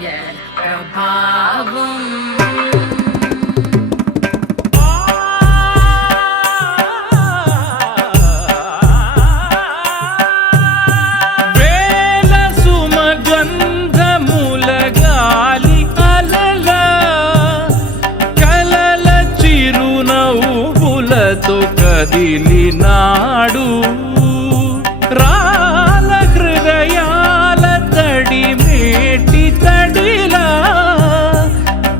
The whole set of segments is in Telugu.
దివ్య ప్రభావం కదిలినాడు రాల హృదయాల తడి మేటి తడిలా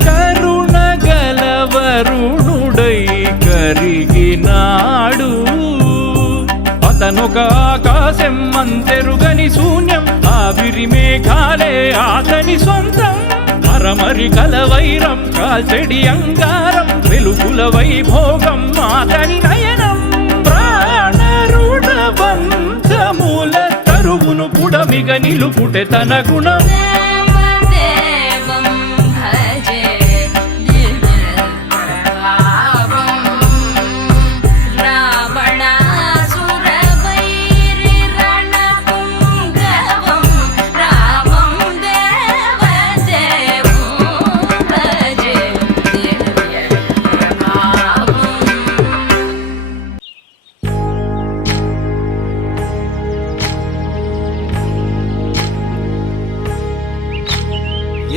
కరుణ గలవరుణుడై కరిగినాడు. అతనొక ఆకాశం అంతెరుగని శూన్యం, ఆవిరి మేఘాలే అతని సొంతం. మరమరి కలవైరం కాల్చెడి అంగారం, వెలుగుల వైభోగం అతని నయనం. బంధముల తరువును పుడమిగ నిలుపుటె తన గుణం.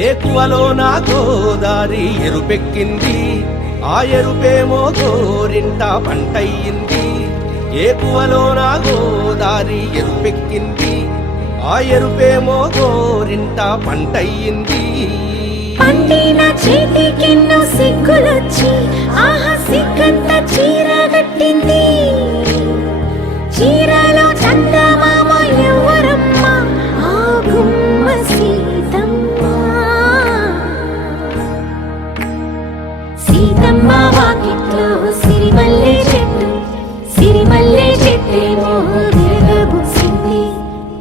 ఏకువలో నా గోదారి ఎరుపెక్కింది, ఆ ఎరుపేమో గోరింట పంటయ్యింది. ఏకువలో నా గోదారి ఎరుపెక్కింది, ఆ ఎరుపేమో గోరింట పంటయ్యింది. పండిన చేతికెన్నో సిగ్గులొచ్చి ఆహా సిగ్గంత చీరగట్టింది. చీరలో చందమామ ఎవరమ్మ, ఆ గుమ్మ సీతమ్మ. సీతమ్మ వాకిట్లో సిరిమల్లె చెట్టు, సిరిమల్లె చెట్టేమో విరగబూసింది.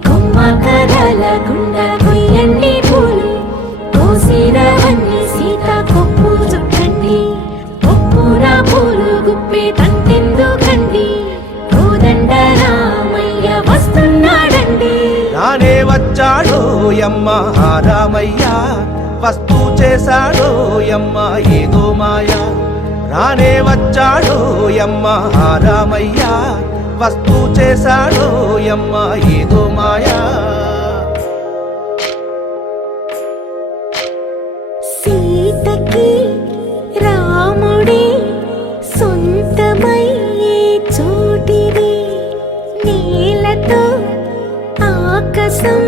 కొమ్మ కదలకుండా కొయ్యండి పూలు, కోసిరవన్నీ సీత కొప్పు చుట్టండి. కొప్పున పూలు గుప్పే తంతెందుకండి, కోదండ రామయ్య వస్తున్నాడండి. నానే వచ్చాడో యమ్మ రామయ్య, వస్తూ చేశాడో యమ్మ ఏదో మాయ. రానే వచ్చాడో యమ్మ రామయ్య, వస్తూ చేశాడో యమ్మ ఏదో మాయా. సీతకి రాముడే సొంతమయ్యే చోటిది, నేలతో ఆకాశం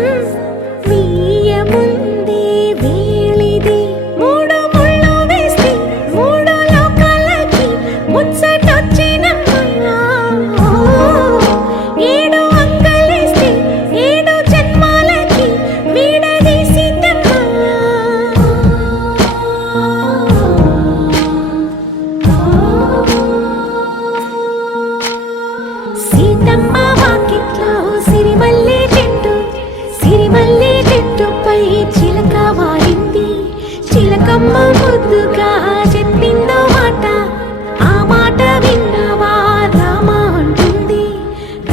వీయముందే వేళిది. మూడు ముళ్ళు వేస్తే మూడు లోకాలకి ముచ్చటొచ్చినమ్మా. ఏడు అంగలేస్తే ఏడు జన్మాలకి వీడదీసిద్దమ్మా. సీతమ్మ వాకిట్లో సిరిమల్లె చెట్టు, సిరిమల్లె చెట్టుపై చిలక వాలింది. చిలకమ్మ ముద్దుగా చెప్పిందో మాట, ఆ మాట విన్నవా రామ అంటుంది.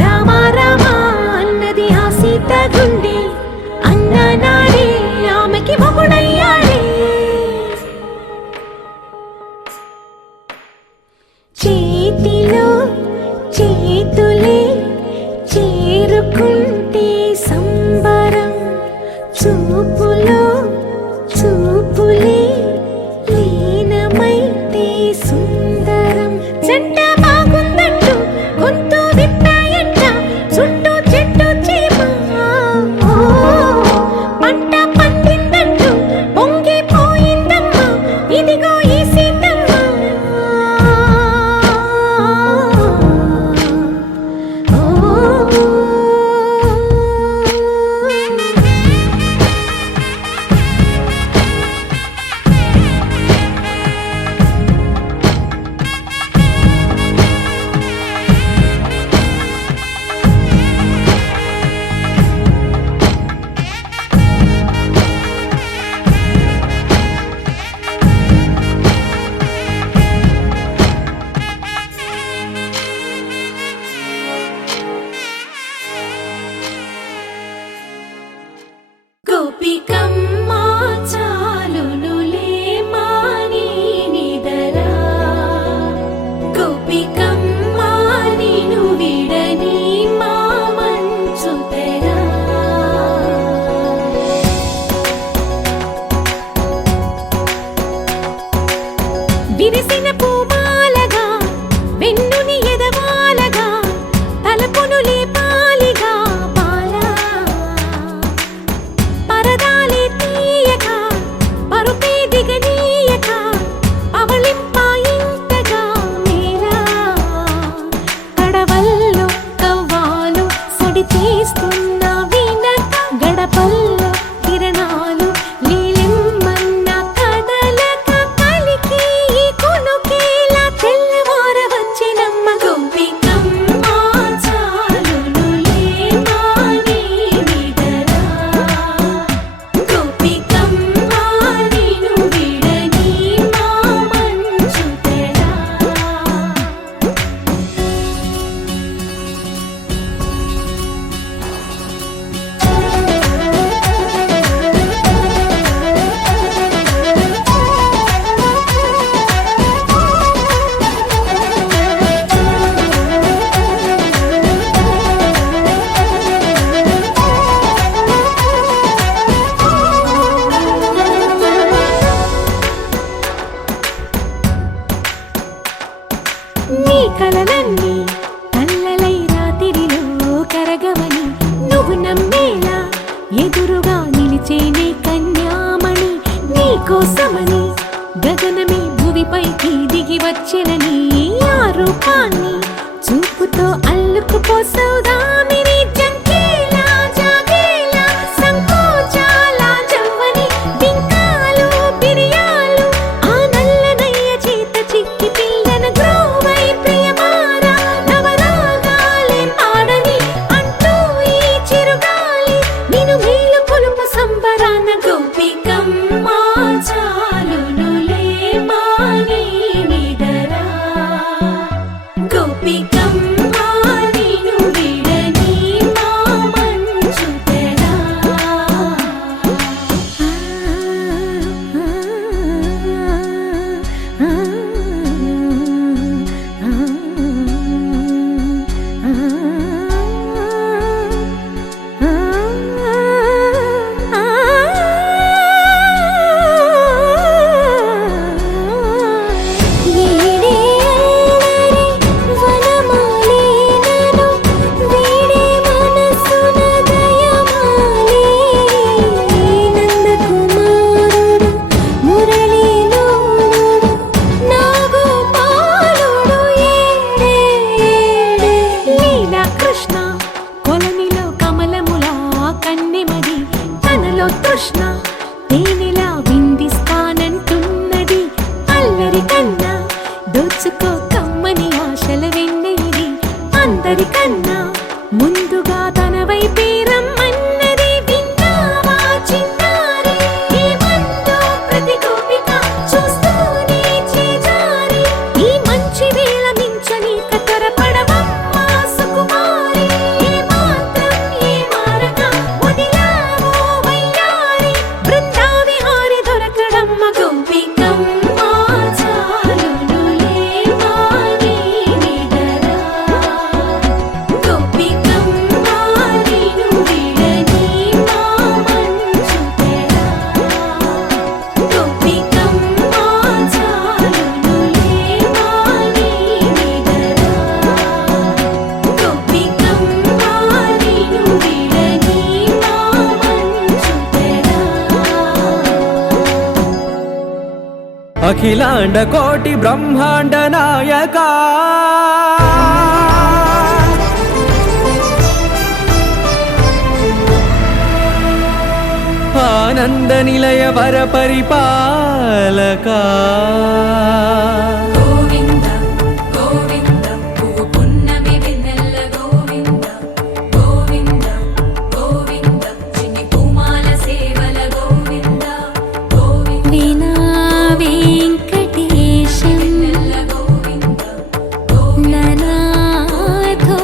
రామ రామ అన్నది ఆ సీత గుండె, అన్న నాడే ఆమెకి మొగుడయ్యాడే. చేతిలో చేతులే చేరుకుంటే సంబరం, చూపులో చూపులే లీనమైతే సుందరం. జంట బాగుందంటూ గొంతు విప్పాయంట చుట్టూ చెట్టు చీమ. పంట పండిందంటూ పొంగిపోయిందమ్మా, ఇదిగో ఈ సీతమ్మ. గోపికమ్మ నిను విడని మా మంచుతెరా తృష్ణ తేనెలా విందిస్తానంటున్నది అల్లరి కన్నా దోచుకో కమ్మని ఆశల వెన్నెయిది అందరికన్నా ముందుగా తన వైపే రమ్మన్నది విన్నావా చిన్నారి ఏమందో ప్రతి గోపిక చూస్తూనే చేజారి ఈ మంచి వేళ మించని కతరపడవమ్మా సుకుమారి ఏ మాత్రం ఏ మారక వదిలావో వయ్యారి బృందావిహారి దొరకడమ్మ గోపికమ్మ చాలునులే మాని నిదరా గోపికమ్మ నిను విడని మా మంచుతెరా గోపికమ్మ చాలునులే మాని నిదరా గోపికమ్మ నిను విడని మా మంచుతెరా అఖిలాండ కోటి బ్రహ్మాండ నాయక ఆనంద నిలయ వర పరిపాలక గోవింద గోవింద పువ్వు పున్నమి వెన్నెల గోవింద గోవింద గోవింద చిన్ని పూమాల సేవల గోవింద గోవింద వినా వెంకటేశం వెన్నెల గోవింద గోవింద ననాథో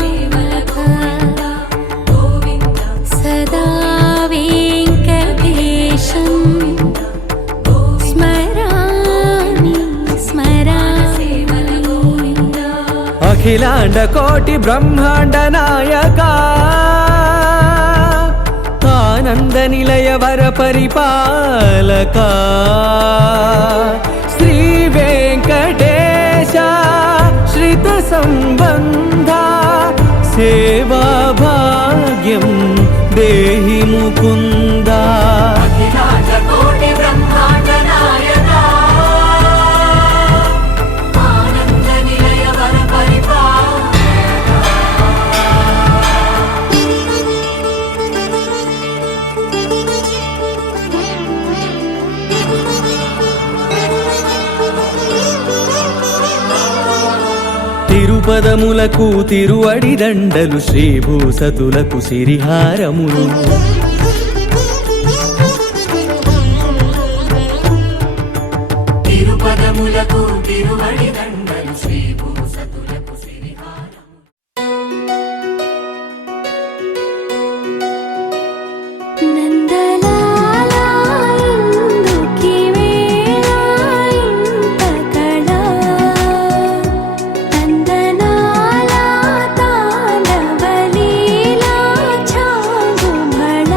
సేవల ననాథ గోవింద సదా వెంకటేశం స్మరామి సేవల గోవింద అఖిలాండ కోటి బ్రహ్మాండ నాయక ఆనంద నిలయ వర పరిపాలక శ్రీ వెంకటేశ శ్రిత సంబంధ సేవా భాగ్యం దేహి ముకుంద అఖిలాండ కోటి బ్రహ్మాండ నాయక ఆనంద నిలయ వర తిరుపదములకు తిరువడి దండలు శ్రీభూసతులకు సిరిహారములు తిరుపదములకు తిరువడి దండలు శ్రీభూసతులకు సిరిహారము నందలాలా ఇందుకి వేళ ఇంత కళ నందనాలా తాండవలీలా చాగు భళ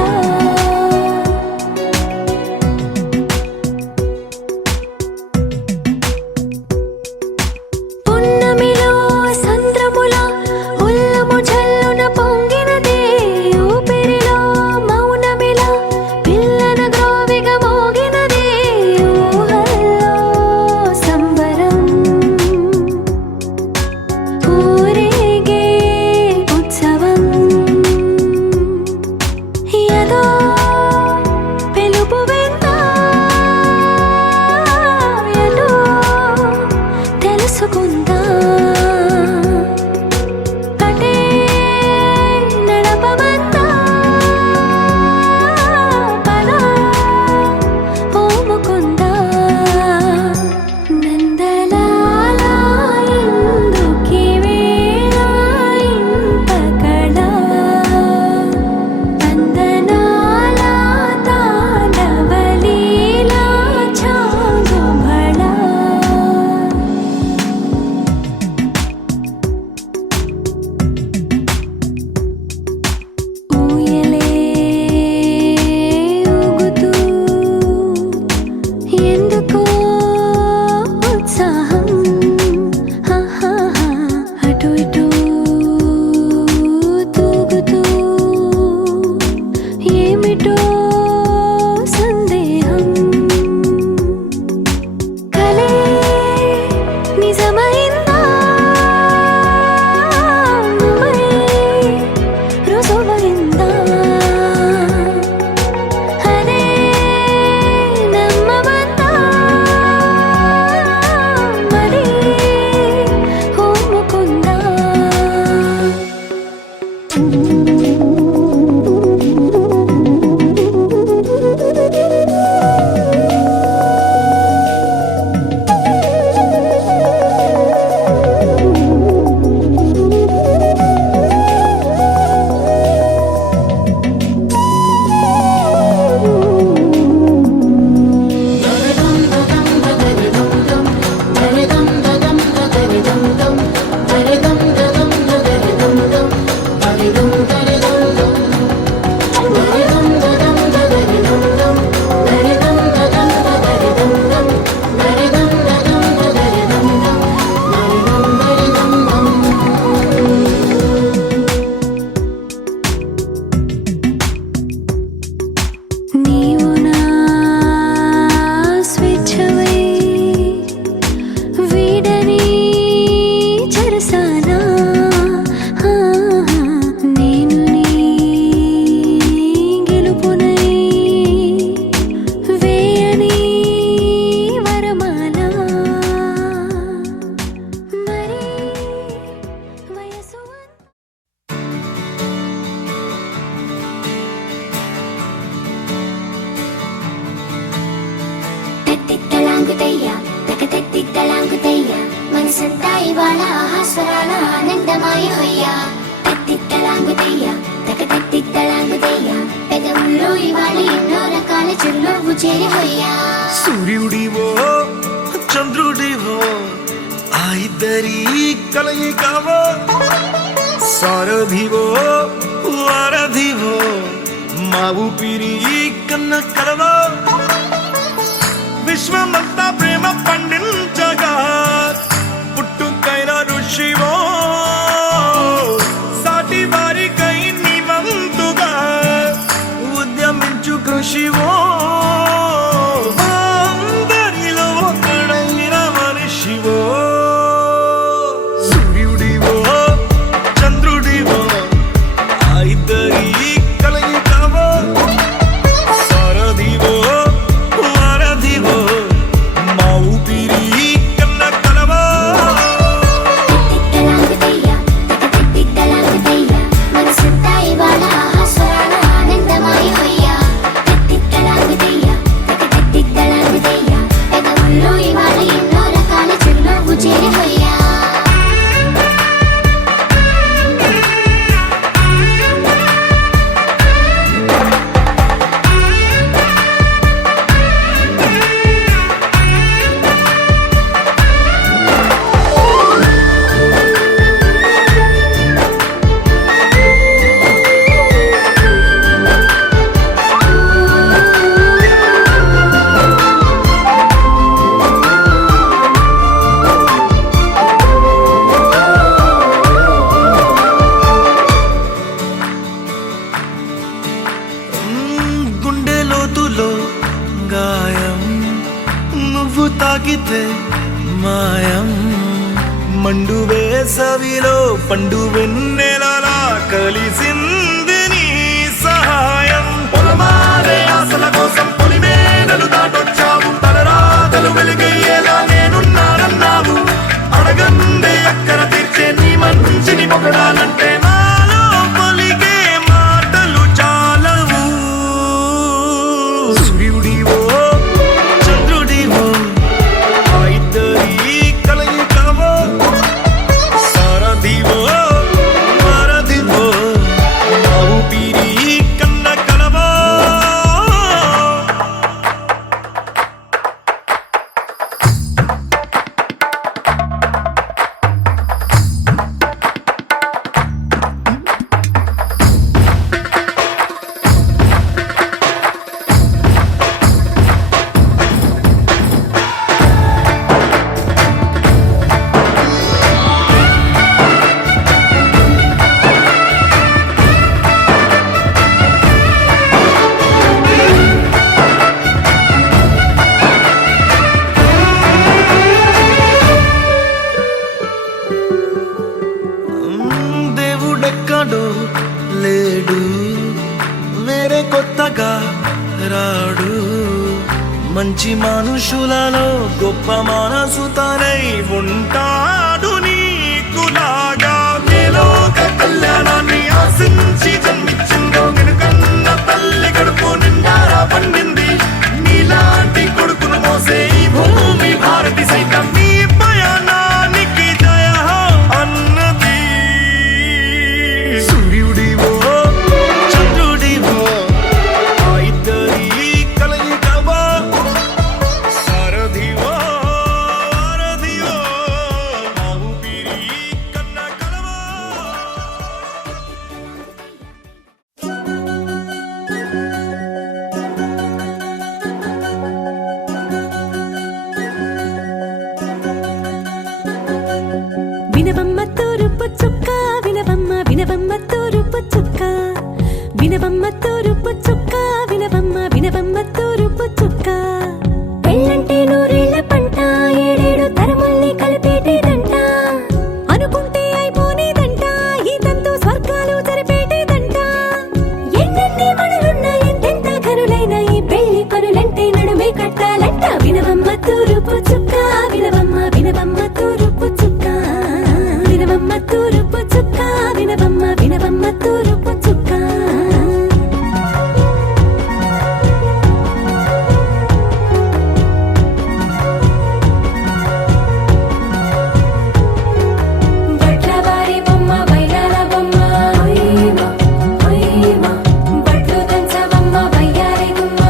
చేరిపోయా. సూర్యుడివో చంద్రుడివో ఆ ఇద్దరి కలయికవో సారథివో వారధివో మా ఊపిరి కన్న కలవో విశ్వమంతా ప్రేమ పండించగా పుట్టుకైన ఋషివో సాటి వారికై నివంతుగా ఉద్యమించు కృషివో అందరిలో ఒకడైన మనిషివో సూర్యుడివో చంద్రుడివో ఆ ఇద్దరి కలయికవో సారథివో వారధివో మా ఊపిరి కన్న కలవో తిట్టలాగుతయ్యా, తిట్టలాగుతయ్యా, మనసంతా ఇవాళ ఆస్వాదన ఆనందమయమయ్యా. తిట్టలాగుతయ్యా, తిట్టలాగుతయ్యా, పెదవుల్లో ఇవాళ ఎన్నో రకాల చిరునవ్వు చేరిపోయా. గుండె లోతులో గాయం నువ్వు తాకితే మాయం మండు వేసవిలో పండు వెన్నెలలా కలిసింది నీ సహాయం పొలమారే ఆశల కోసం పొలిమేనలు దాటొచ్చావు తలరాతలు వెలుగయ్యేలా నేనున్నానన్నావు అడగందే అక్కర తీర్చే నీ మంచిని పొగడాలంటే నాలో పలికే మాటలు చాలవు సూర్యుడివో చంద్రుడివో ఆ ఇద్దరి కలయికవో సారథివో వారధివో మా ఊపిరి కన్న కలవో దేవుడెక్కడో లేడు వేరే కొత్తగా రాడు మంచి మనుషులలో గొప్ప మనసు తనై ఉంటాడు నీకులాగా నేలోక కళ్యాణాన్ని ఆశించి జన్మించిందో వెనుకన్న తల్లి కడుపు నిండారా పండింది నీలాంటి కొడుకును మోసే ఈ భూమి భారతి సైతం నీ పయనానికి జయ అన్నది సూర్యుడివో చంద్రుడివో ఆ ఇద్దరి కలయికవో సారథివో వారధివో మా ఊపిరి కన్న కలవో వినవమ్మ తూరుపు చుక్క వినవమ్మ వినవమ్మ తూరుపు చుక్క వినవమ్మ తూరుపు చుక్క వినవమ్మ వినవమ్మ తూరుపు చుక్క. పెళ్ళంటే నూరేళ్ల పంట ఏడేడు తరముల్ని కలిపేటేదంట అనుకుంటే అయిపోనేదంట ఈ తంతు స్వర్గాలు జరిపేటేదంట ఎన్నెన్ని మనులున్నా ఎంతెంత కనులైన ఈ పెళ్లి పనులంటే నడుమే కట్టాలంట. వినవమ్మ తూరుపు చుక్క వినవమ్మ వినవమ్మ తూరుపు చుక్క వినవమ్మ తూరుపు చుక్క వినవమ్మ వినవమ్మ తూరుపు చుక్క. బట్లవారి బొమ్మ బైరాల బొమ్మ ఓయ్ మా బట్లు దంచవమ్మ బయ్యారి గుమ్మ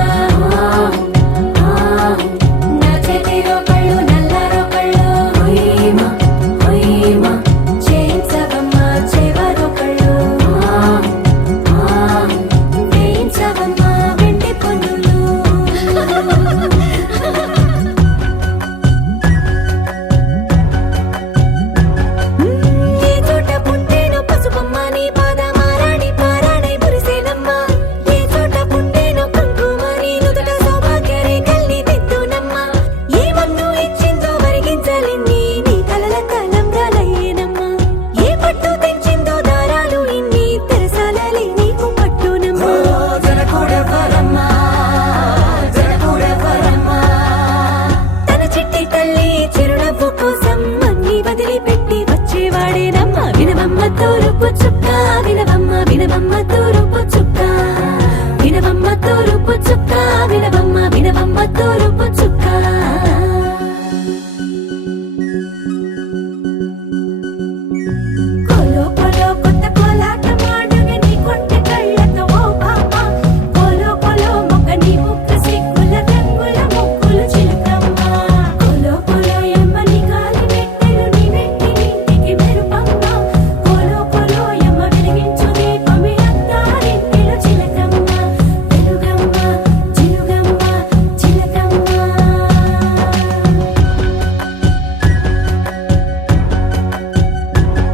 తూరుపు చుక్క వినవమ్మ వినవమ్మ తూరుపు చుక్క వినవమ్మ తూరుపు చుక్క వినవమ్మ వినవమ్మ తూరుపు చుక్క కోలో కోలో కొత్త కోలాటం ఆడుగే నీ కొంటె కళ్ళతో ఓ బాబా కోలో కోలో మొక్క నీ ముక్కు సిగ్గుల రంగుల ముక్కులు చిలకమ్మ కోలో కోలో యమ్మ నీ కాలి మెట్టెలు నీ వెట్టి నింటికి మెరుపమ్మ కోలో కోలో యమ్మ వెలిగించు దీపమి అత్తారింటిలో చిలకమ్మ వెలుగమ్మ చిలుగమ్మ చిలకమ్మ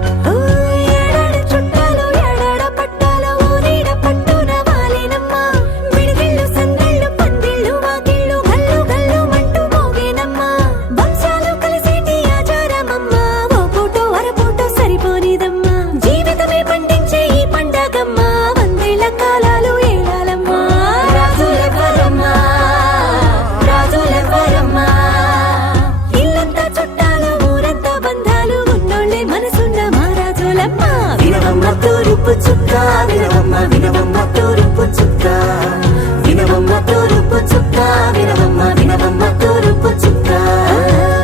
ఏడాడ చుట్టాలు ఏడాడ పట్టాలు ఊరిడ పట్టున వాలినమ్మ విడిగిళ్ళు సందళ్ళు పందిళ్ళు వాకిళ్ళు గల్లు గల్లు మంటూ మోగేనమ్మ వంశాలు కలిసేటి ఆచారమమ్మ ఓ పూటో అరపూటో సరిపోనిదమ్మ జీవితమే పండించే ఈ పండగమ్మ వందేళ్ల కాలాలు ఏలాలమ్మ రాజులెవ్వరమ్మ రాజులెవ్వరమ్మ ఇల్లంతా చుట్టాలు ఊరంతా బంధాలు ఉన్నోళ్ళే మనసున్న మహారాజులమ్మ వినవమ్మ తూరుపు చుక్క వినవమ్మ వినవమ్మ తూరుపు చుక్క వినవమ్మ తూరుపు చుక్క వినవమ్మ వినవమ్మ తూరుపు చుక్క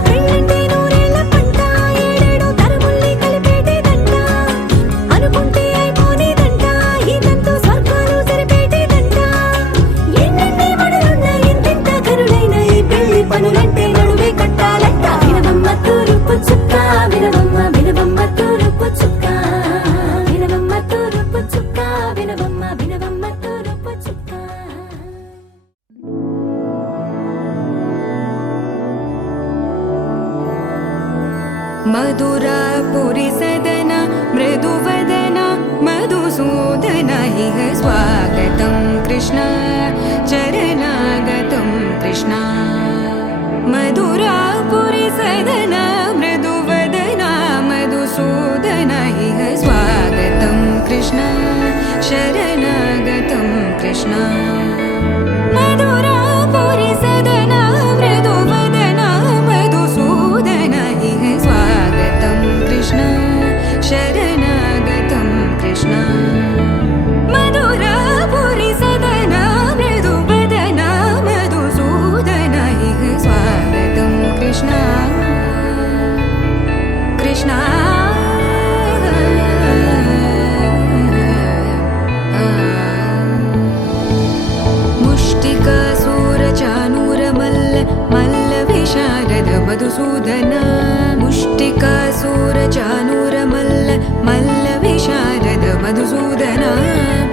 పెళ్ళంటే నూరేళ్ల పంట ఏడేడు తరముల్ని కలిపేటేదంట అనుకుంటే అయిపోనేదంట ఇదంతా స్వర్గాలు సరిపేటేదంట ఎన్నెన్ని మడులున్న ఎంతెంత కరుడైన ఈ పెళ్లి పనులంటే నడువే కట్టాలంట వినవమ్మ తూరుపు చుక్క వినవమ్మ వినవమ్మ తూరుపు చుక్క వినవమ్మ తూరుపు చుక్క వినవమ్మ వినవమ్మ తూరుపు చుక్క मधुरापुरी सदन मृदुवदन मधुसूदन इह स्वागतं कृष्ण चरणागतं कृष्ण मधुरापुरी सदन मृदुवदन मधुसूदन इह स्वागतं कृष्ण शरणागतं कृष्ण मधुरापुरी सदन मृदुवदन मधुसूदन इह स्वागतं कृष्ण शरणागतं कृष्ण मधुरापुरी सदन मृदुवदन मधुसूदन इह स्वागतं कृष्ण कृष्ण मुष्टिकासूरचानूरमल्ल मल्लविशारद मधुसूदन मुष्टिकासूरचानूरमल्ल मल्लविशारद मधुसूदन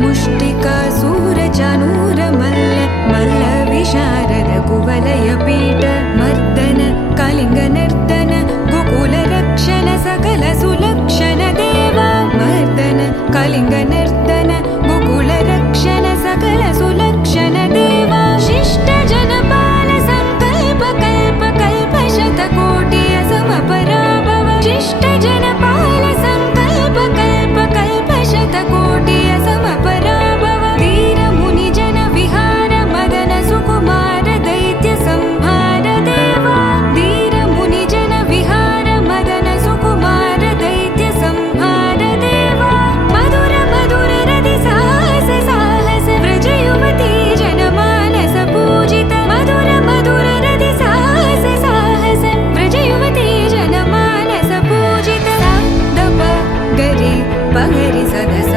मुष्टिकासूरचानूरमल्ल मल्लविशारद कुवलयपीठ मर्दन कलिङ्गनर्दन गोकुलरक्षण सकल सुलक्षण देवा मर्दन कलिङ्गनर्दन गोकुलरक्षण सकल सुलक्षण देवा शिष्ट जनपाल संकल्प कल्प कल्प शतकोटि असमपराभव शिष्ट जनपाल संकल्प कल्प कल्प शतकोटि असमपराभव वीर मुनि जन विहार मदन सुकुमार दैत्य संहार देवा वीर मुनि जन विहार मदन सुकुमार दैत्य संहार देवा मधुर मधुर रति साहस साहस व्रज युवती जनमानस पूजित मधुर मधुर रति साहस साहस व्रज युवती जनमानस पूजित सा दप गरि पगरि सदस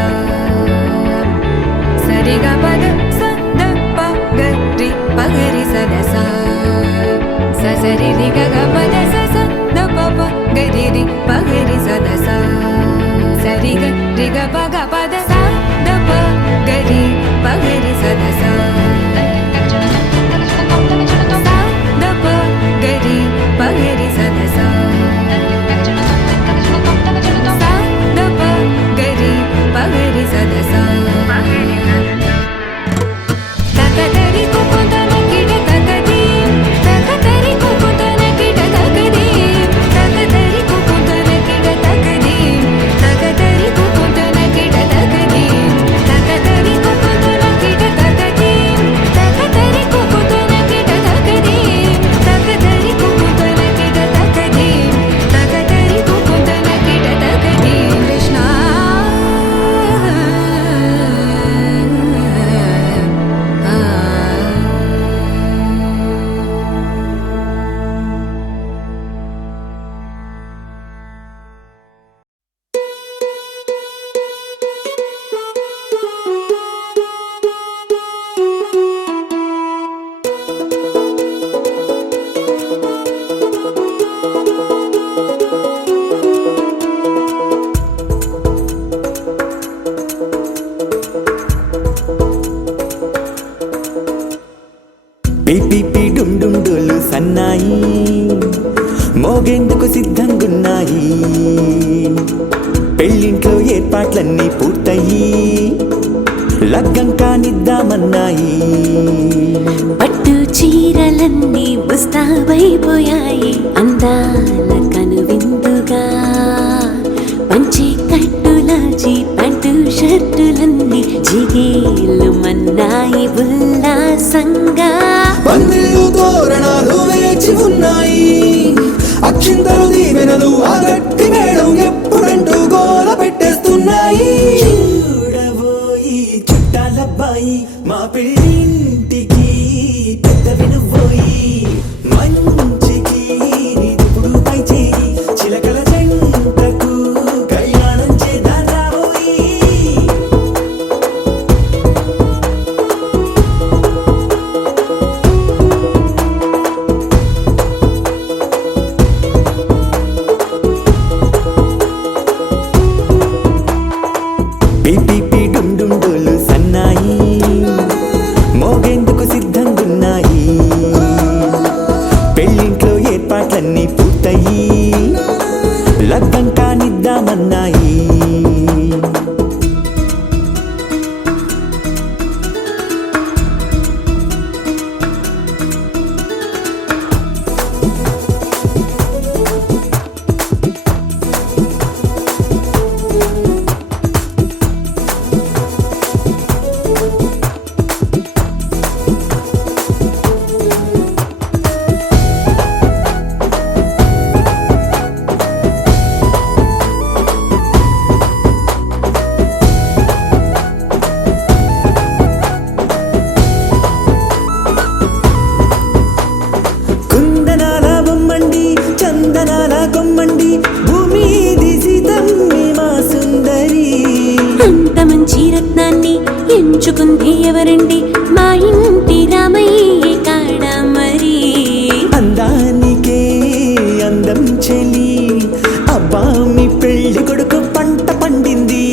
सरि ग पद स द प गरि पगरि सदस स सरि रि ग ग पद स स द प प गरि रि पगरि सदस सरि ग रि ग प ग पद स द प गरि पगरि सदस स द प गरि पगरि सदस स द प गरि पगरि सदस तकदरि कुकुतन किड तकदीं तकदरि कुकुतन किड तकदीं तकदरि कुकुतन किड तकदीं तकदरि कुकुतन किड పెళ్ళింట్లో ఏర్పాట్లన్నీ పూర్తయి లగ్గం కానిద్దామన్నాయి. పట్టు చీరలన్నీ ముస్తాబైపోయాయి అందాల కనువిందుగా. పంచి కట్టులాచి ప్యాంటు షర్టులన్నీ జిగేలు మన్నాయి ఉల్లాసంగా. పందిళ్ళు తోరణాలు వేచి ఉన్నాయి, అక్షింతలు దీవెనలు ఆ గట్టి మేడం ఎప్పుడంటూ గోల పెట్టేస్తున్నాయి. చూడబోయి చుట్టాలబ్బాయి మా పెళ్ళింటికి పెద్ద వినుబోయి. మంచికి నిదుపుడు పై చేయి చిలకల జంటకు కళ్యాణం చేద్దాం రాబోయి. పిపిపి డుండుండోలు సన్నాయి మోగేందుకు సిద్ధంగున్నాయి. పెళ్ళింట్లో ఏర్పాట్లన్నీ పూర్తయి లగ్గం కానిద్దామన్నాయి. కుందనాల బొమ్మండి చందనాల కొమ్మండి భూమి దిశితమ్మి మా సుందరి. అంత మంచి రత్నాన్ని ఎంచుకుంది ఎవరండి? మా ఇంటి రామయ్య కాడ మరి. అందానికే అందం చెలి అబ్బా మీ పెళ్లి కొడుకు పంట పండింది.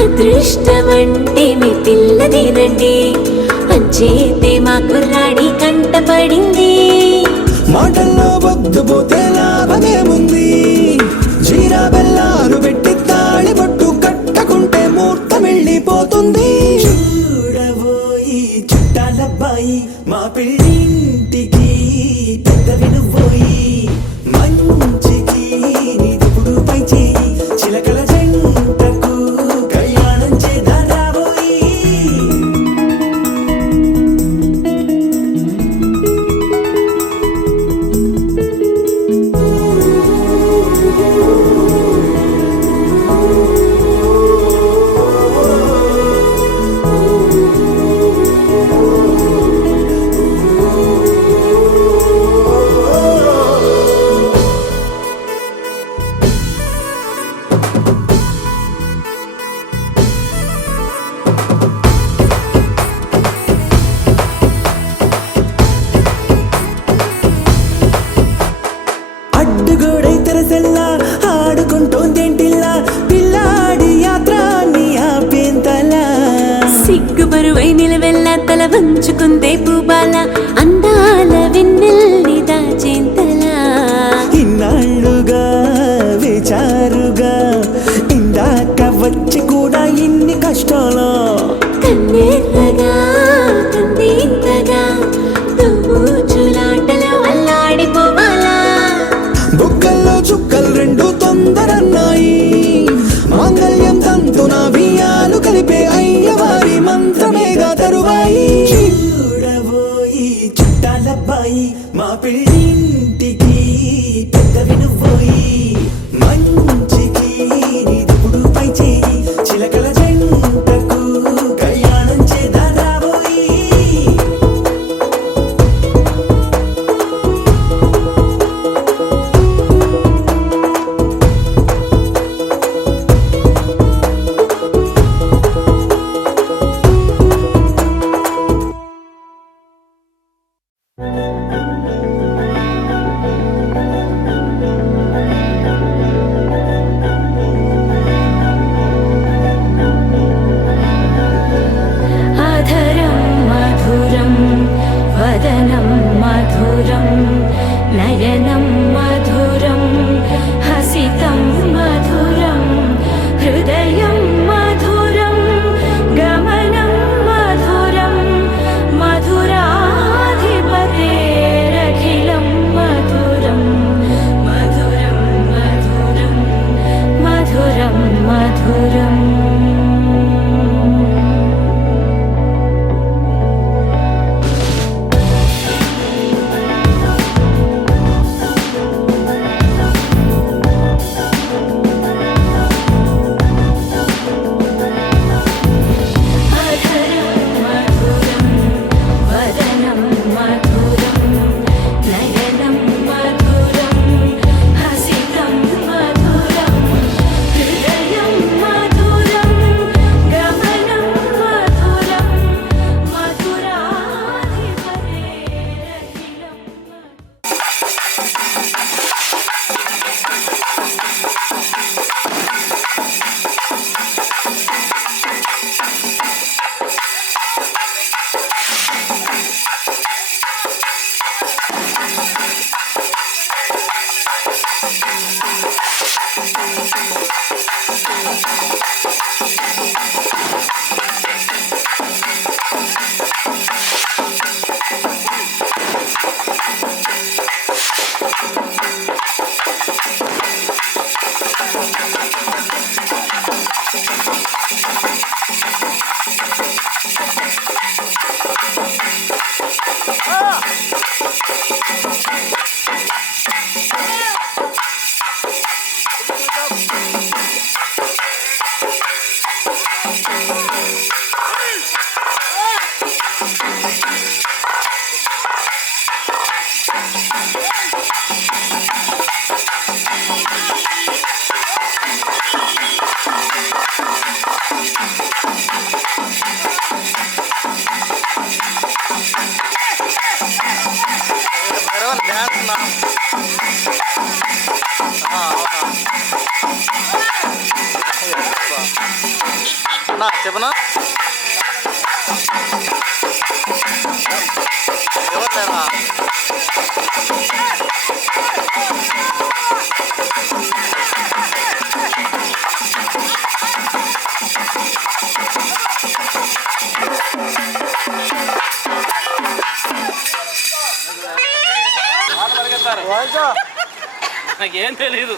అదృష్టమంటే మీ పిల్లదేనండి, అంచేతే మా కుర్రాడి కంటపడింది. మాటల్లో బొద్దుపోతే లాభమేముంది? జీరా బెల్లాలు పెట్టి తాళి బొట్టు కట్టకుంటే ముహూర్తం వెళ్ళిపోతుంది. చూడబోయి చుట్టాలబ్బాయి మా పెళ్ళింటికి పెద్ద వినుబోయి. మంచికి నిదుపుడు పై చేయి చిలకల జంటకు కళ్యాణం చేద్దాం రాబోయి. అడ్డుగోడై తెరసెల్లా ఆడుకుంటోందేంటిల్లా పిల్లాడి యాత్ర నీ ఆపేంతలా. సిగ్గుబరువై నిలవెల్లా తల వంచుకుందే పూబాల అందాల వెన్నెల్ని దాచేంతలా. ఇన్నాళ్ళుగా వేచారుగా ఇందాక వచ్చి కూడా ఇన్ని కష్టాలా. కన్నెర్రగా కందింతగా తుమ్ముచులాటలో అల్లాడిపోవాలా. బుగ్గల్లో చుక్కలు రెండు తొందరన్నాయి, మాంగళ్యం తంతున బియ్యాలు కలిపే అయ్యవారి మంత్రమేగా తరువాయి. చూడబోయి చుట్టాలబ్బాయి మా పెళ్ళింటికి పెద్ద వినుబోయి. మంచికి నిదుపుడు పై చేయి చిలకల జంటకు కళ్యాణం చేద్దాం రాబోయి. చెప్పనా ఎవరు నాకేం తెలీదు.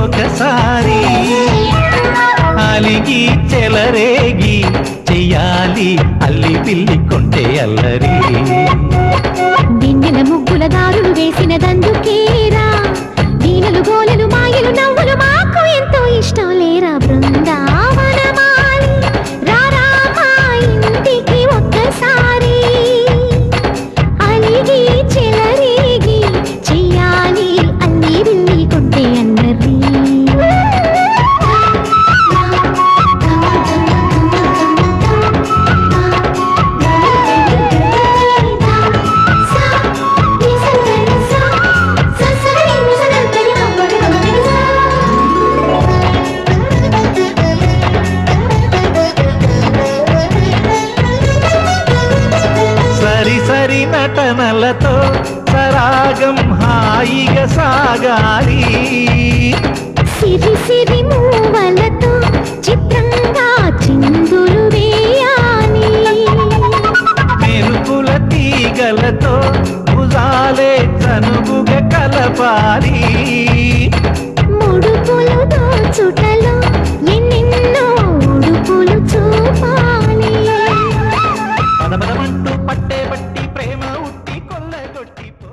ఒకసారి అలిగి చెలరేగి చెయ్యాలి అల్లి పిల్లి కొంటే అల్లరి వెన్నెల ముగ్గుల దారులు వేసిన దందుకేరా వీణలు గోలెలు మాయలు నవ్వులు మాకు ఎంతో ఇష్టం లేరా బృందావనమాలి రారా మా ఇంటికి ఒక్కసారి అలిగి చెలరేగి చెయ్యాలి అల్లి బిల్లి కొంటే అన్నది సరి సరి నటనలతో సరాగం హాయిగా సాగాలి సిరి సిరి మూవలతో చిత్రంగా చిందులు వేయాలి మెరుపుల తీగలతో భుజాలే చనువుగా కలపాలి ముడుపులు దోచుటలో ఎన్నెన్నో ఉడుపులు చూపాలి పదపదమంటూ పట్టే బట్టి ప్రేమ ఉట్టి కొల్లగొట్టి పో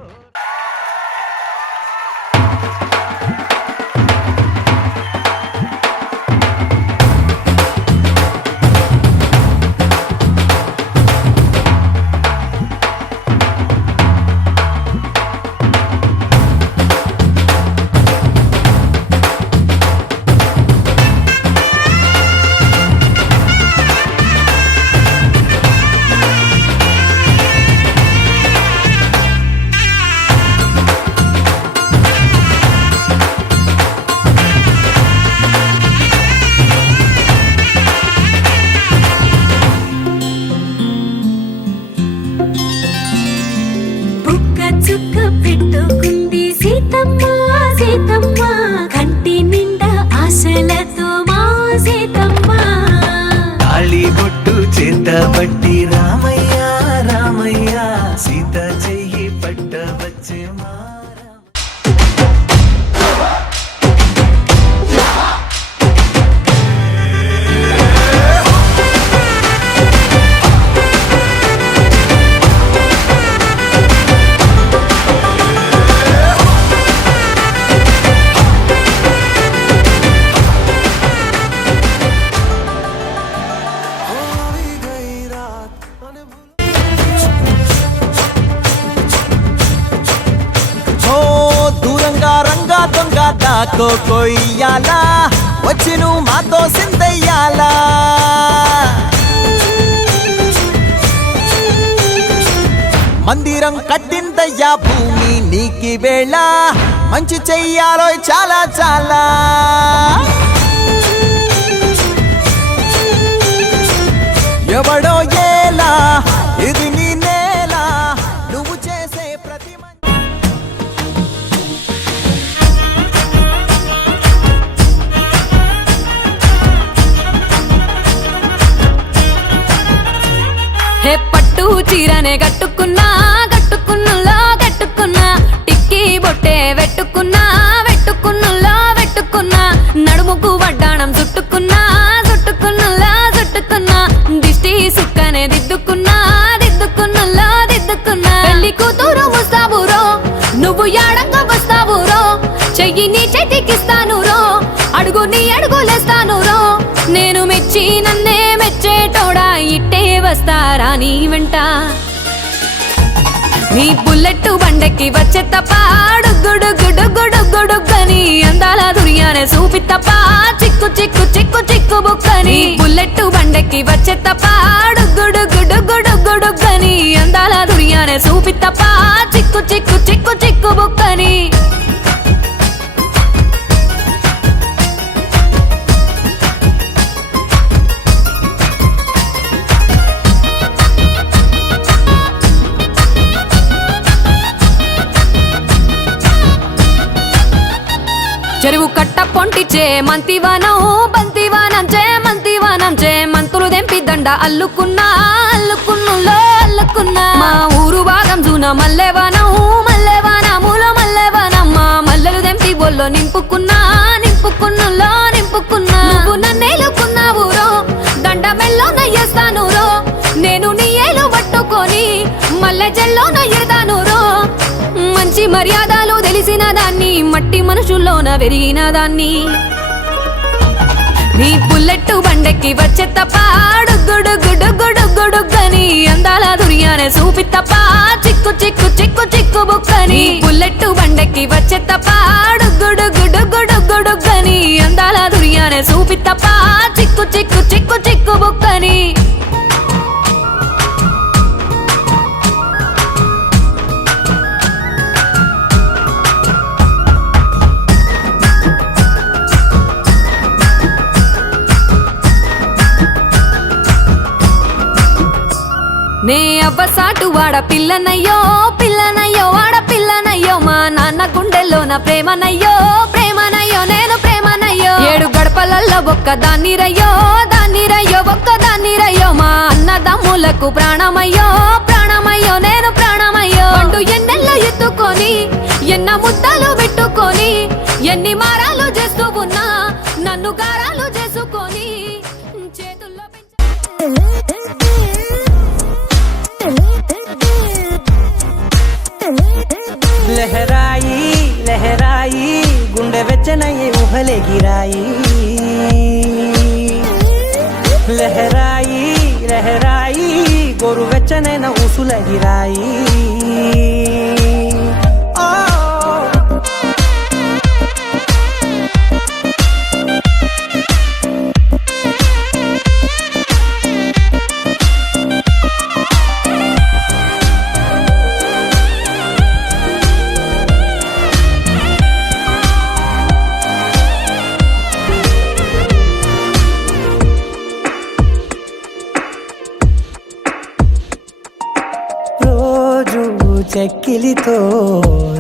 బుక్క చుక్క పెట్టుకుంది సీతమ్మ సీతమ్మ కంటి నిండా ఆశలతో మా సీతమ్మ తాళిబొట్టు చేతబట్టి రామయ్య రామయ్య సీత చెయ్యి పట్ట వచ్చే దూరంగా రంగా దొంగ దాకో కొయ్యాలా వచ్చి నువ్వు మాతో సిందయ్యాలా మందిరం కట్టిందయ్యా భూమి నీకి వేళ మంచి చెయ్యాలో చాలా చాలా ఎవడో ఏలా ఇది నీ నేల నువ్వు చేసే ప్రతి హే పట్టు చీరనే కట్టుకున్నా కట్టుకున్నులో కట్టుకున్నా టిక్కీ బొట్టే వెట్టుకున్నా వెట్టుకున్నులో వెట్టుకున్నా నడుముకు వడ్డాణం చుట్టుకున్నా చుట్టుకున్నులో చుట్టుకున్నా దిష్టి సుక్కనే దిద్దుకున్నా దిద్దుకున్నులో దిద్దుకున్నా పెళ్లి కూతురు వస్తావురో నువ్వు యాడంగా వస్తావురో చెయ్యి నీ చేతికిస్తాను రో అడుగు నీ అడుగులేస్తాను రో నేను మెచ్చి నన్నే మెచ్చేటోడా ఇట్టే వస్తారా నీ వెంట నీ బుల్లెట్ బండెక్కి వచ్చే తప్ప డుగ్గుడుగ్గుడుగ్గుడుగ్గుడుగ్గని అందాల దుర్యానే చూపి తప్ప చిక్కు చిక్కు చిక్కు చిక్కు బుక్కని బుల్లెట్ బండెక్కి వచ్చే తప్ప డుగ్గుడుగ్గుడుగ్గుడుగ్గుడుగ్గని అందాల దుర్యానే చూపి తప్ప చిక్కు చిక్కు చిక్కు చిక్కు బుక్కని చెరువు కట్ట పొంటిచే మంతివానం బంతివానం చే మంతివానం చే మంతులు దెంపి దండ అల్లుకున్నా అల్లుకున్నులో అల్లుకున్నా మా ఊరు భాగం జూన మల్లెవానం మల్లెవానములో మల్లెవానమ్మ మల్లెలు దెంపి బొల్లో నింపుకున్నా నింపుకున్నులో నింపుకున్నా నువ్వు నన్నేలుకున్నావు రో దండ మెల్లో నయ్యేస్తాను రో నేను నీ ఏలు పట్టుకొని మల్లె జల్లో నయ్యేదాను రో మంచి మర్యాదలు తెలిసిన దాన్ని మట్టి మనుషుల్లోన పెరిగిన దాన్ని నీ బుల్లెట్టు బండెక్కి వచ్చే తప్ప గుడుగుడుగుడుగుడుగుడుగని అందాల దుర్యానే చూపి తప్ప చిక్కు చిక్కు చిక్కు చిక్కు బుక్కని బుల్లెట్టు బండెక్కి వచ్చే తప్ప గుడుగుడుగుడుగుడుగని అందాల దుర్యానే చూపి తప్ప చిక్కు చిక్కు చిక్కు చిక్కు బుక్కని నే అవ్వసాటు వాడ పిల్లనయ్యో పిల్లనయ్యో వాడ పిల్లనయ్యో మా నాన్న గుండెల్లో నా ప్రేమనయ్యో ప్రేమనయ్యో నేను ప్రేమనయ్యో 7 గడపలల్లో ఒక్క దాన్ని రయ్యో ఒక్క దాన్ని రయ్యో మా అన్నదమ్ములకు ప్రాణమయ్యో ప్రాణమయ్యో నేను ప్రాణమయ్యో అంటూ ఎన్నెల్లో ఎత్తుకొని ఎన్న ముద్దలు పెట్టుకొని ఎన్ని మారాలు చేస్తూ ఉన్నా నన్ను గారాలు చేసుకొని చేతుల్లో లహరాయి లహరాయి గుండె వెచ్చనయ్యే ఊహలే గిరాయి లహరాయి లహరాయి గోరు వెచ్చనైన ఊసుల గిరాయి చెక్కిలితో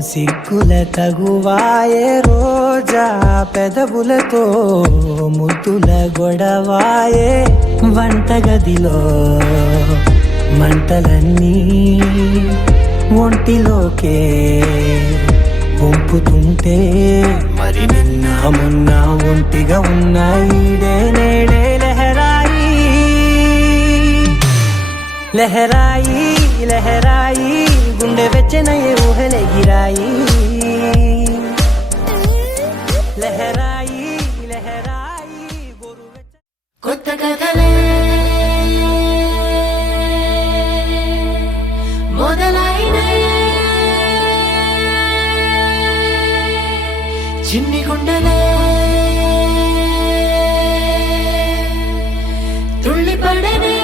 సిగ్గుల తగువాయే రోజా పెదవులతో ముద్దుల గొడవాయే వంటగదిలో మంటలన్నీ ఒంటిలోకే వంపుతుంటే మరి నిన్న మొన్న ఒంటిగా ఉన్నాయి నేడే లహరాయి లహరాయి లహరాయి గుండె వెచ్చనయ్యే ఊహలే గిరాయి లహరాయి లహరాయి కొత్త కథలే మొదలైనయే చిన్ని గుండెలే తుళ్ళిపడనే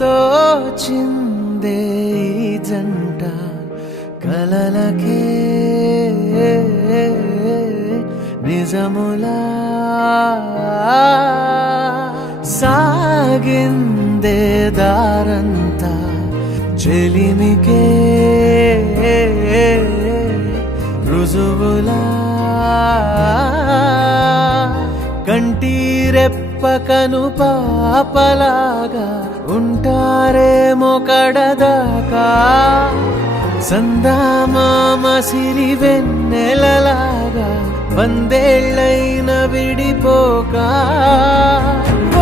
తోచిందే ఈ జంట కలలకే నిజములా సాగిందే దారంతా చెలిమికే రుజువులా కంటి రెప్పకను పాపలాగా ఉంటారేమో కడదాకా సందామామ సిరి వెన్నెలలాగా వందేళ్ళైన విడిపోక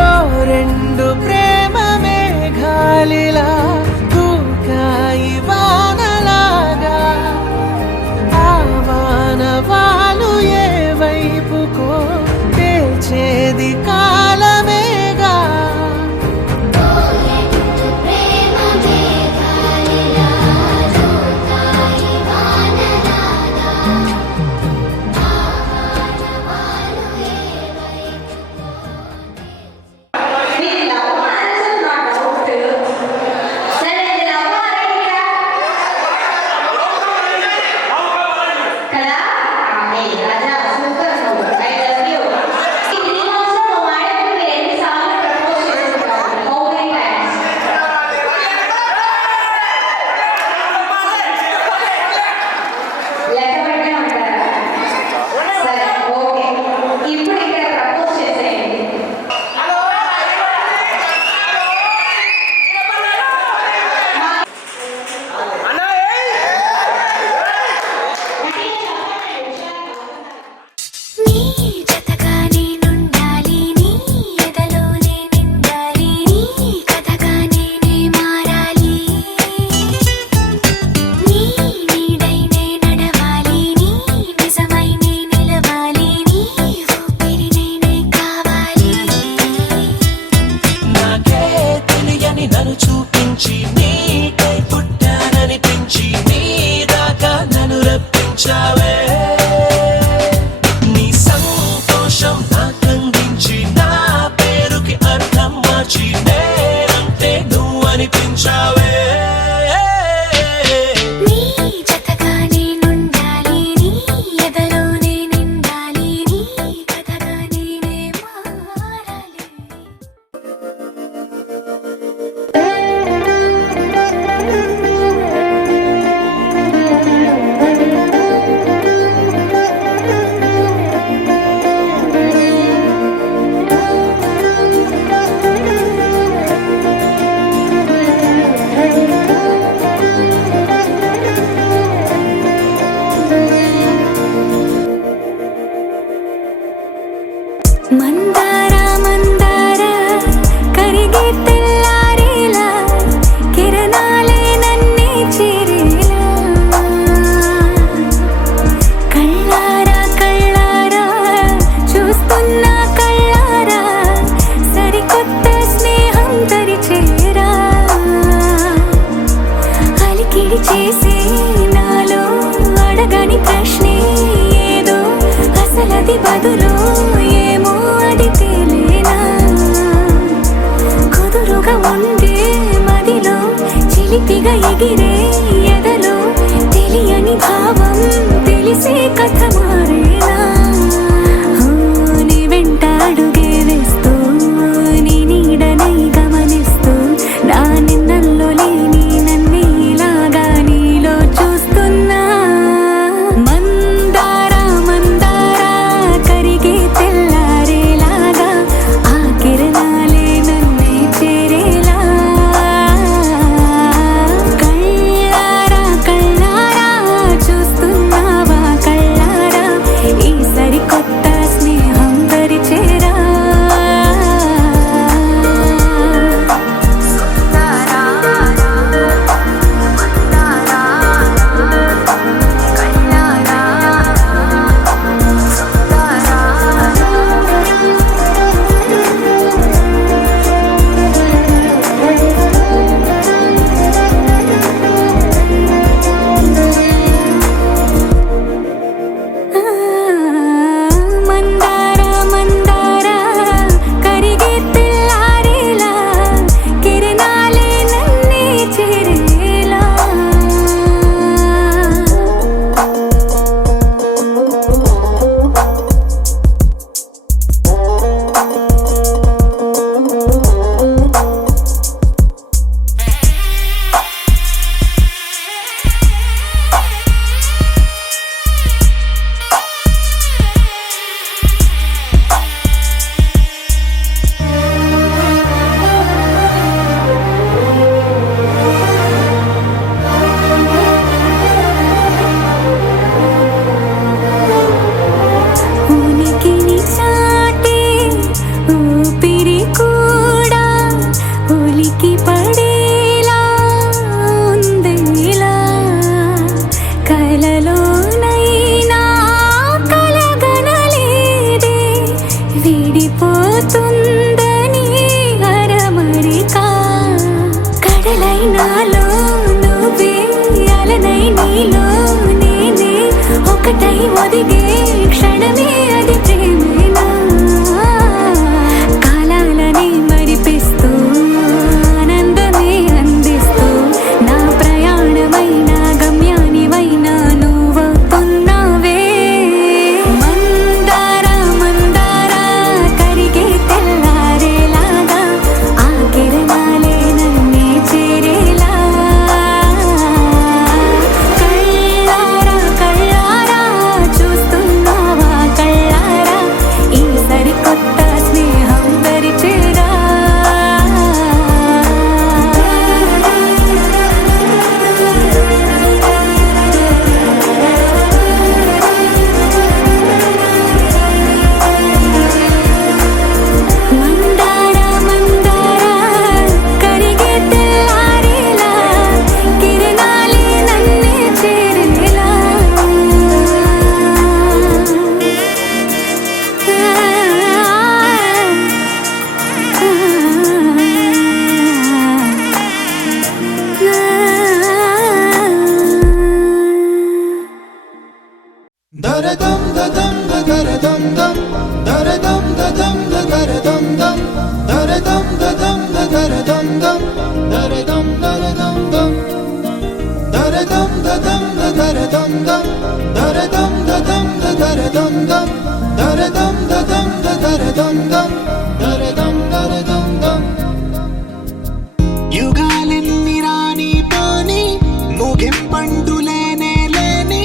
ఓ రెండు ప్రేమ మేఘాలిలా దూకాయి వానలాగా ఆ వానవాలు ఏ వైపుకో తెచేది కాలమేగా ఎగిరే ఎదలో తెలియని భావం తెలిసే కథ మారేనా నీ వెంట అడుగే వేస్తూ నీ నీడనై గమనిస్తూ నా నిన్నల్లో లేని నన్నే ఇలాగా నీలో చూస్తున్నా మందారా మందారా కరిగే తెల్లారేలాగా ఆ కిరణాలే నన్నే చేరేలా కళ్ళారా దం దర దం దం దర దం దం దర దం దం దర దం దం దర దం దం దర దం దం దర దం దం దర దం దం యుగాలెన్ని రాని పాని ముగింపండు లేనే లేని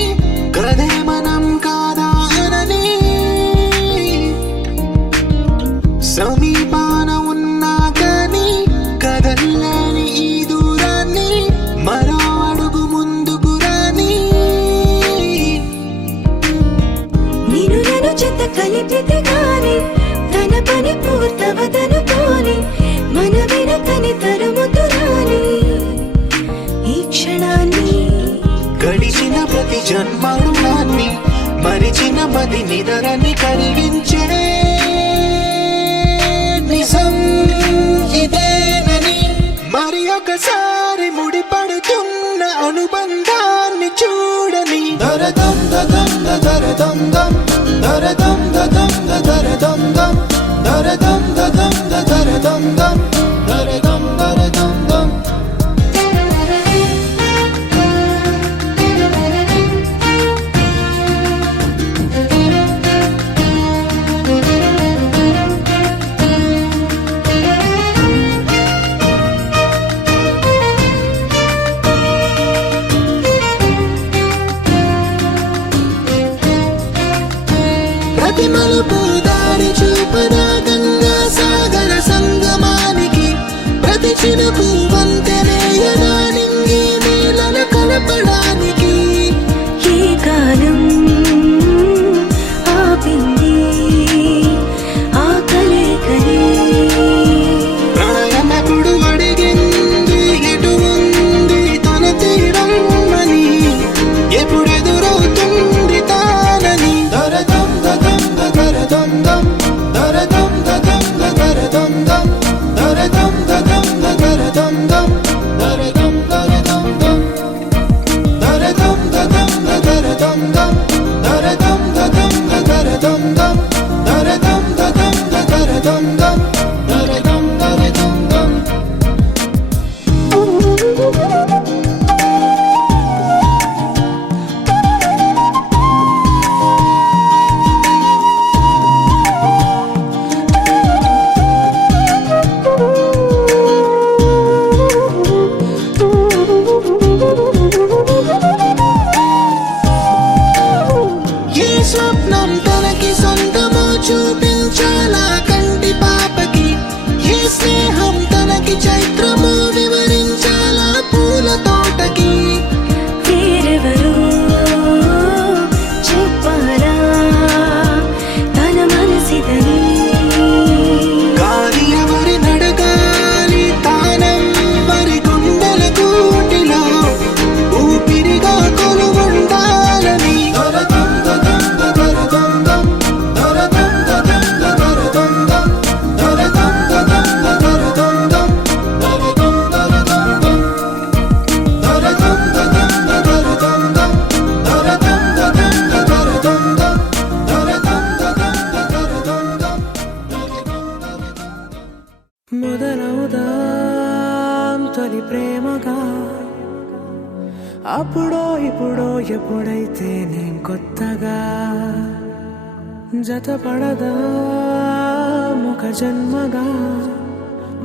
కదే మనం కాదా అనని సమీపాన ఉన్నా కానీ కదల్లని ఈ దూరాన్ని మరో అడుగు ముందుకు రాని నేను నన్ను చెత్త కలిపితే గాని తన పని పూర్తవదనుకోని మన వెనకని తరుముతురాని ఈ క్షణాన్ని గడిచిన ప్రతి జన్మరుణాన్ని మరిచిన మది నిదరని కరిగించే నిజం ఇదేనని మరి ఒకసారి ముడిపడుతున్న అనుబంధాన్ని చూడని దర దం దం దర దం దం దర దం దం దర దం దం దర దం దం దర దం దం దర దం దం ప్రతి మలుపు దారి చూపదా గంగా సాగర సంగమానికి ప్రతి చినుకు వంతెనేయదా నింగి నేలల కలపడానికి ఏ కాలం ఆపింది ఆ కలయికని ప్రాణమప్పుడు అడిగింది ఎటు ఉంది తన తీరం అని ఎప్పుడెదురవుతుంది తానని దర దం దర దం దం దర దం దర దం దం దర దం దర దం దం దర దం దం దర దం దర దం దం దర దం దర దం దం దర దం దర దం దం దర దం దం దం ఏ స్వప్నం తనకి సొంతమో చూపించాలా కంటి పాపకి ఏ స్నేహం తనకి చైత్రమో వివరించాలా పూల తోటకి వేరెవరో చెప్పాలా తన మనసిదని గాలి ఎవరి నడగాలి తానం వరి గుండెల కూటిలో ఊపిరిగా కొలువుండాలని దర దం దర దం దం దర దం దర దం దం దర దం దర దం దం దర దం దర దం దం దర దం దర దం దం దర దం దర దం దం దర దం దర దం దం మొదలవుదాం తొలి ప్రేమగా అప్పుడో ఇప్పుడో ఎప్పుడైతే నేను కొత్తగా జతపడదా ఒక జన్మగా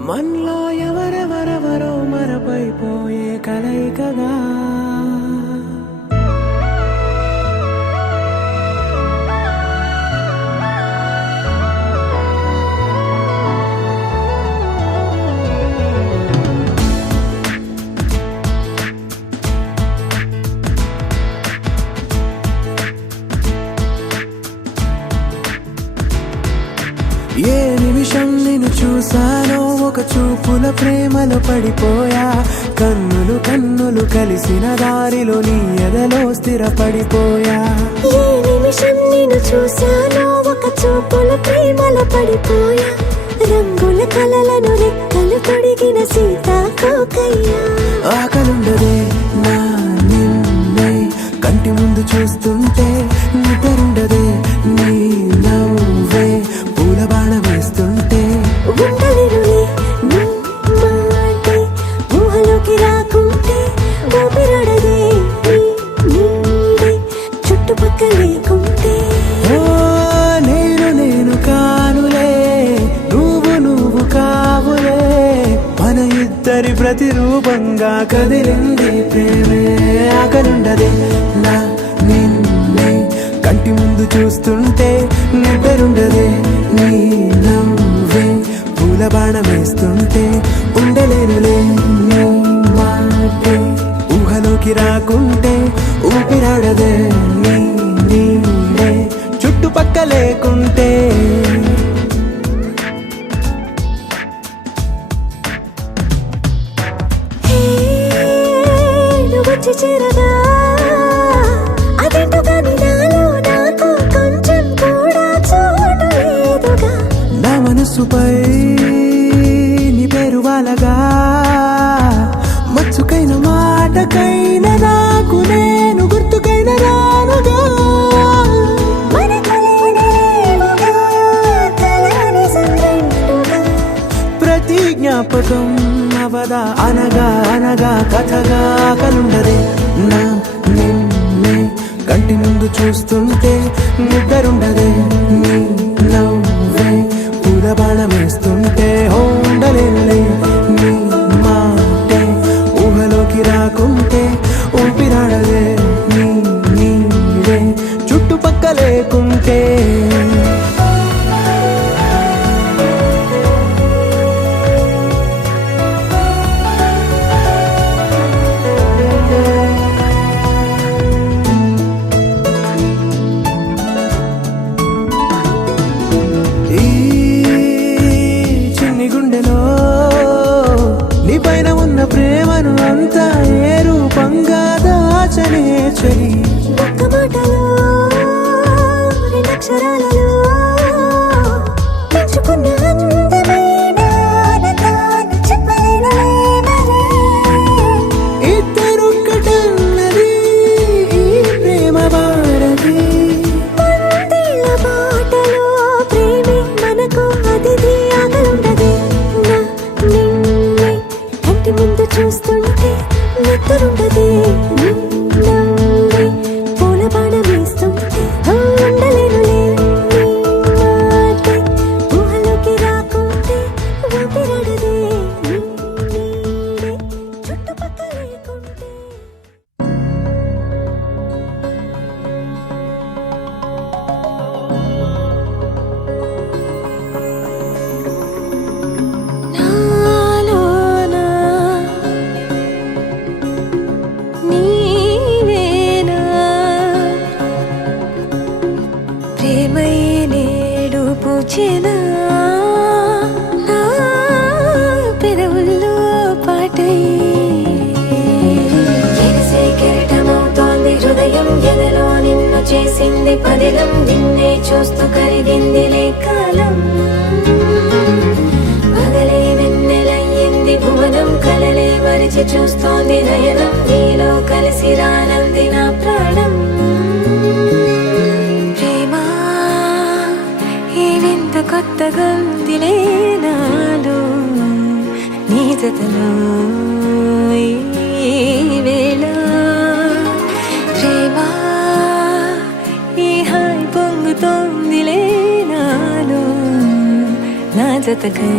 మనలో ఎవరెవరెవరో మరపైపోయే కలయికగా ఏ నిమిషం నిన్ను చూసానో ఒక చూపుల ప్రేమలో పడిపోయా కన్నులు కన్నులు కలిసిన దారిలో నీ ఎదలో స్థిరపడిపోయా ఏ నిమిషం నేను చూశానో ఒక చూపుల ప్రేమలో పడిపోయా రంగుల కలలను రెక్కలు తొడిగిన సీతాకోకయ్యా ఆకలుండదే నా నిన్నే కంటి ముందు చూస్తుంటే నిద్రుండదే నీ నవ్వే పూల బాణ వేస్తుంటే ఉండలిరులే నీ మాటే ఇద్దరి ప్రతిరూపంగా కదిలింది ప్రేమే ఆకలుండదే నా నిన్నే కంటి ముందు చూస్తుంటే నిద్రుండదే నీ నవ్వే పూల బాణం వేస్తుంటే ఉండలేనులే నీ మాటే ఊహలోకి రాకుంటే ఊపిరాడదే నీ నీడే చుట్టుపక్క లేకుంటే వచ్చి చేరగా అదేంటో కానీ నాలో నాకు కొంచెం కూడా చోటు లేదుగా నా మనసుపై నీ పేరు వాలగా మచ్చుకైన మాటకైన నాకు నేను గుర్తుకైన రానుగా మనకులేనేమోగా కలని సంగంటుగా ప్రతి జ్ఞాపకం అవదా అనగా అనగా కథగా కలుండదే నా నిన్నే కంటి ముందు చూస్తుంటే నిద్రుండదే నీ నవ్వే పూల బాణం వేస్తుంటే ఉండలేనులే నీ మాటే ఊహలోకి రాకుంటే ఊపిరాడదే నీ నీడే చుట్టుపక్క లేకుంటే ఈ చిన్ని గుండెలో నీ పైన ఉన్న ప్రేమను అంతా ఏ రూపంగా దాచనే చలి ఒక్క మాటలో రెండక్షరాలలో పెంచుకున్న అందమైన ఆనందాన్ని చెప్పలేనులే మరి. ఇద్దరొక్కటన్నది ఈ ప్రేమ భారతి వందేళ్ల బాటలో ప్రేమే మనకు అతిథి ఆగలుండదే నా నిన్నే కంటి ముందు చూస్తుంటే నిద్రుండదే నీ నవ్వే పూల బాణం వేస్తుంటే ఉండలేనులే నీ మాటే ఊహలోకి రాకుంటే ఊపిరాడదే నీ నీడే చుట్టుపక్క లేకుంటే నాలోనా నీవేనా ప్రేమై నేడు పూచెనా నా పెదవుల్లో పాటై ఎగిసే కెరటమవుతోంది హృదయం ఎదలో నిన్ను చేసింది పదిలం నిన్నే చూస్తూ కరిగిందిలే కాలం పగలే వెన్నెలయ్యింది భువనం కలలే మరిచి చూస్తోంది నయనం నీలో కలిసి రానంది నా ప్రాణం ప్రేమా ఈ వింత కొత్తగా ఉందిలే నాలో నీ జతలో ఈ వేళ ప్రేమా ఈ హాయి పొంగుతోందిలే నాలో నా జతకై